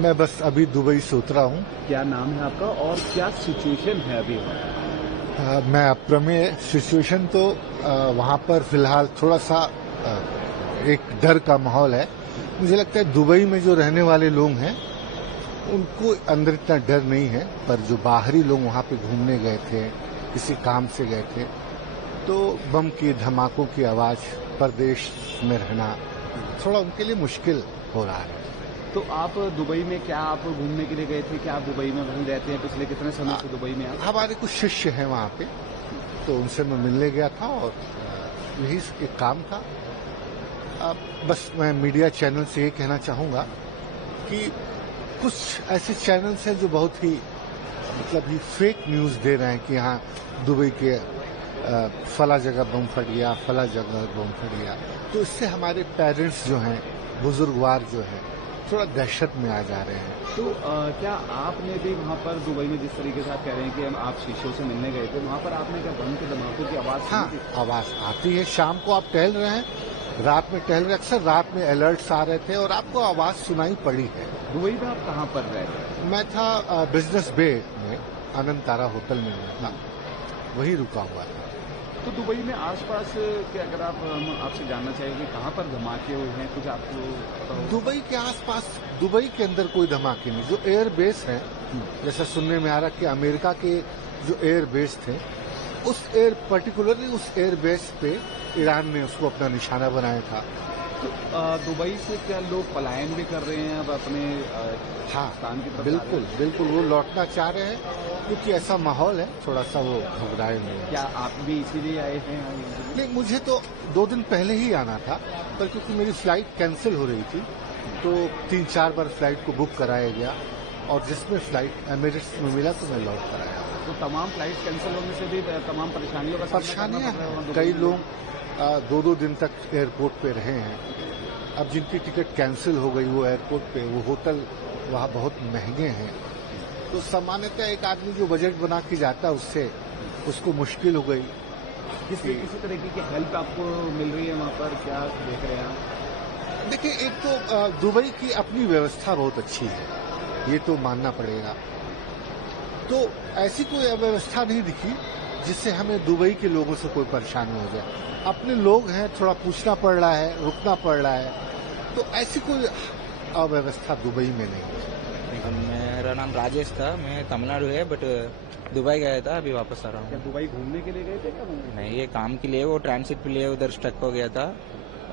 मैं बस अभी दुबई से उतरा हूँ। क्या नाम है आपका और क्या सिचुएशन है अभी मैं अप्रमेय सिचुएशन तो वहाँ पर फिलहाल थोड़ा सा एक डर का माहौल है। मुझे लगता है दुबई में जो रहने वाले लोग हैं उनको अंदर इतना डर नहीं है, पर जो बाहरी लोग वहाँ पे घूमने गए थे, किसी काम से गए थे, तो बम की धमाकों की आवाज प्रदेश में रहना थोड़ा उनके लिए मुश्किल हो रहा है। तो आप दुबई में क्या आप घूमने के लिए गए थे? क्या आप दुबई में वहीं रहते हैं? पिछले कितने समय से दुबई में आप? हमारे कुछ शिष्य हैं वहाँ पे, तो उनसे मैं मिलने गया था और यही एक काम था। बस मैं मीडिया चैनल से ये कहना चाहूंगा कि कुछ ऐसे चैनल्स हैं जो बहुत ही मतलब फेक न्यूज दे रहे हैं कि यहाँ दुबई के फला जगह बम फट गया, फला जगह बम फट गया। तो इससे हमारे पेरेंट्स जो हैं, बुजुर्गवार जो हैं, थोड़ा दहशत में आ जा रहे हैं। तो क्या आपने भी वहाँ पर दुबई में जिस तरीके से आप कह रहे हैं कि हम आप शिष्यों से मिलने गए थे, वहाँ पर आपने क्या बम के धमाकों की आवाज सुनी? हाँ, आवाज आती है। शाम को आप टहल रहे हैं, रात में टहल रहे, अक्सर रात में अलर्ट्स आ रहे थे और आपको आवाज सुनाई पड़ी है। दुबई में आप कहाँ पर रहे थे? मैं था बिजनेस बे में, आनंद तारा होटल में था, वही रुका हुआ था। तो दुबई में आसपास के अगर आप आपसे जानना चाहिए कि कहाँ पर धमाके हुए हैं, कुछ आपको पता हो? दुबई के आसपास, दुबई के अंदर कोई धमाके नहीं। जो एयर बेस है, जैसा सुनने में आ रहा कि अमेरिका के जो एयर बेस थे, पर्टिकुलरली उस एयर बेस पे ईरान ने उसको अपना निशाना बनाया था। तो दुबई से क्या लोग पलायन भी कर रहे हैं अब अपने स्थान की तरफ? बिल्कुल बिल्कुल, वो लौटना चाह रहे हैं क्योंकि ऐसा माहौल है, थोड़ा सा वो घबराए नहीं। क्या आप भी इसीलिए आए थे? नहीं, मुझे तो 2 दिन पहले ही आना था, पर क्योंकि मेरी फ्लाइट कैंसिल हो रही थी तो 3-4 बार फ्लाइट को बुक कराया गया और जिसमें फ्लाइट एमिरेट्स में मिला तो मैं लौट कर आया। तो तमाम फ्लाइट कैंसिल होने से भी तमाम परेशानियां, कई लोग 2-2 दिन तक एयरपोर्ट पे रहे हैं। अब जिनकी टिकट कैंसिल हो गई वो एयरपोर्ट पे, वो होटल वहाँ बहुत महंगे हैं, तो सामान्यतः एक आदमी जो बजट बना के जाता है उसको मुश्किल हो गई। किसी तरीके की हेल्प आपको मिल रही है वहाँ पर? क्या देख रहे हैं आप? देखिए, एक तो दुबई की अपनी व्यवस्था बहुत अच्छी है, ये तो मानना पड़ेगा। तो ऐसी कोई अव्यवस्था नहीं दिखी जिससे हमें दुबई के लोगों से कोई परेशानी हो जाए। अपने लोग हैं, थोड़ा पूछना पड़ रहा है, रुकना पड़ रहा है, तो ऐसी कोई अव्यवस्था दुबई में नहीं है। मेरा नाम राजेश था, मैं तमिलनाडु है बट दुबई गया था, अभी वापस आ रहा क्या हूँ। दुबई घूमने के लिए गए थे? क्या नहीं, ये काम के लिए, वो ट्रांसिट के लिए उधर स्टक हो गया था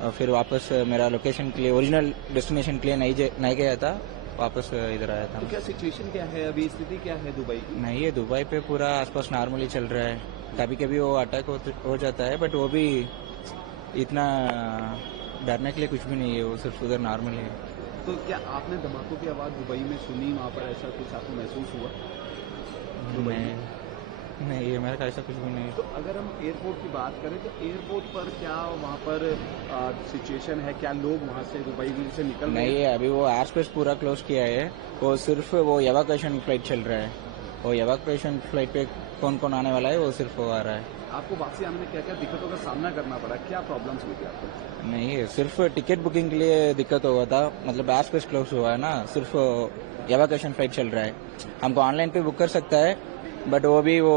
और फिर वापस मेरा लोकेशन के लिए, ओरिजिनल डेस्टिनेशन के लिए नहीं गया था, वापस इधर आया था। तो क्या सिचुएशन क्या है अभी, स्थिति क्या है दुबई की? नहीं, ये दुबई पे पूरा आसपास नॉर्मली चल रहा है। कभी कभी वो अटैक हो जाता है बट वो भी इतना डरने के लिए कुछ भी नहीं है, वो सिर्फ उधर नॉर्मली है। तो क्या आपने धमाकों की आवाज दुबई में सुनी? वहाँ पर ऐसा कुछ आपको महसूस हुआ दुबई में? नहीं, ये मेरा ऐसा कुछ भी नहीं। तो अगर हम एयरपोर्ट की बात करें तो एयरपोर्ट पर क्या वहाँ पर सिचुएशन है? क्या लोग वहाँ से दुबई से निकल रहे हैं? नहीं, अभी वो एयर स्पेस पूरा क्लोज किया है, वो सिर्फ वो एवाक्यूएशन फ्लाइट चल रहा है। वो एवाक्यूएशन फ्लाइट पे कौन कौन आने वाला है वो सिर्फ वो आ रहा है। आपको वापसी आने में क्या क्या दिक्कतों का सामना करना पड़ा? क्या प्रॉब्लम्स हुई थी आपको? नहीं, सिर्फ टिकट बुकिंग के लिए दिक्कत हुआ था, मतलब एयर स्पेस क्लोज हुआ है ना, सिर्फ एवाक्यूएशन फ्लाइट चल रहा है। हमको ऑनलाइन पे बुक कर सकता है बट वो भी वो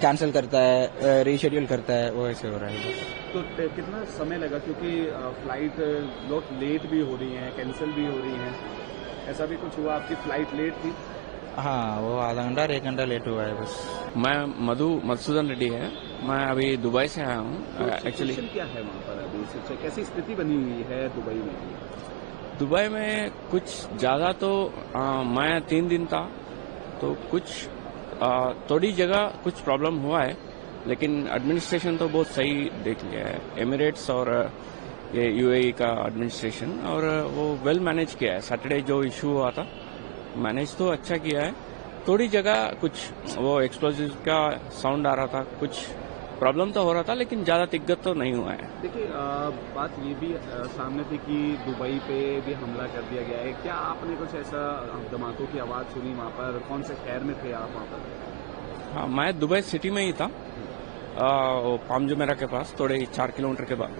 कैंसिल करता है, रीशेड्यूल करता है, वो ऐसे हो रहा है। तो कितना समय लगा? क्योंकि फ्लाइट बहुत लेट भी हो रही है, कैंसिल भी हो रही है, ऐसा भी कुछ हुआ? आपकी फ्लाइट लेट थी? हाँ, वो आधा घंटा 1 घंटा लेट हुआ है बस। मैं मधुसूदन रेड्डी है, मैं अभी दुबई से आया हूँ। एक्चुअली क्या है वहाँ पर अभी, कैसी स्थिति बनी हुई है दुबई में? दुबई में कुछ ज़्यादा तो मैं 3 दिन था, तो कुछ थोड़ी जगह कुछ प्रॉब्लम हुआ है, लेकिन एडमिनिस्ट्रेशन तो बहुत सही देख लिया है, एमिरेट्स और ये यूएई का एडमिनिस्ट्रेशन, और वो वेल मैनेज किया है। सैटरडे जो इशू हुआ था, मैनेज तो अच्छा किया है। थोड़ी जगह कुछ वो एक्सप्लोजिव का साउंड आ रहा था, कुछ प्रॉब्लम तो हो रहा था, लेकिन ज़्यादा दिक्कत तो नहीं हुआ है। देखिए, बात ये भी सामने थी कि दुबई पे भी हमला कर दिया गया है। क्या आपने कुछ ऐसा धमाकों की आवाज़ सुनी वहाँ पर? कौन से शहर में थे आप वहाँ पर? हाँ, मैं दुबई सिटी में ही था, पाम जुमेरा के पास, थोड़े 4 किलोमीटर के बाद।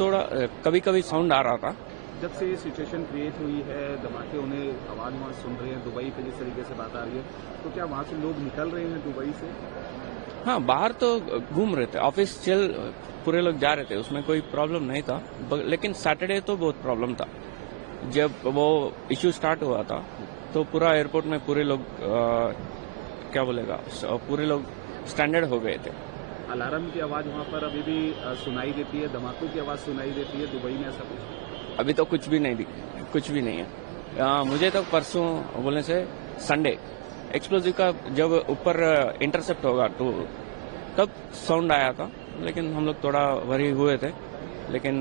थोड़ा कभी कभी साउंड आ रहा था, जब से ये सिचुएशन क्रिएट हुई है, धमाके होने आवाज़ वहाँ सुन रहे हैं, दुबई पे जिस तरीके से बात आ रही है, तो क्या वहाँ से लोग निकल रहे हैं दुबई से? हाँ, बाहर तो घूम रहे थे, ऑफिस चल पूरे लोग जा रहे थे, उसमें कोई प्रॉब्लम नहीं था। लेकिन सैटरडे तो बहुत प्रॉब्लम था। जब वो इश्यू स्टार्ट हुआ था तो पूरा एयरपोर्ट में पूरे लोग क्या बोलेगा, पूरे लोग स्टैंडर्ड हो गए थे। अलार्म की आवाज़ वहाँ पर अभी भी सुनाई देती है, धमाकों की आवाज़ सुनाई देती है दुबई में, ऐसा कुछ? अभी तो कुछ भी नहीं कुछ भी नहीं है। मुझे तो परसों बोलने से संडे एक्सप्लोजिव का जब ऊपर इंटरसेप्ट होगा तो तब साउंड आया था, लेकिन हम लोग थोड़ा वरी हुए थे। लेकिन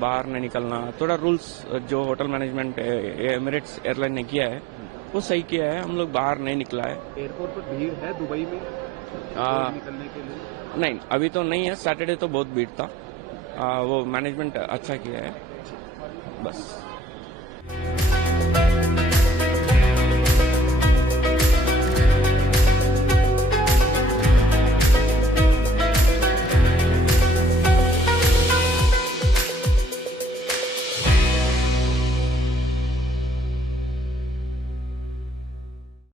बाहर नहीं निकलना, थोड़ा रूल्स जो होटल मैनेजमेंट एमिरेट्स एयरलाइन ने किया है वो सही किया है, हम लोग बाहर नहीं निकला है। एयरपोर्ट पर भीड़ है दुबई में निकलने के लिए? नहीं, अभी तो नहीं है। सैटरडे तो बहुत भीड़ था। वो मैनेजमेंट अच्छा किया है बस।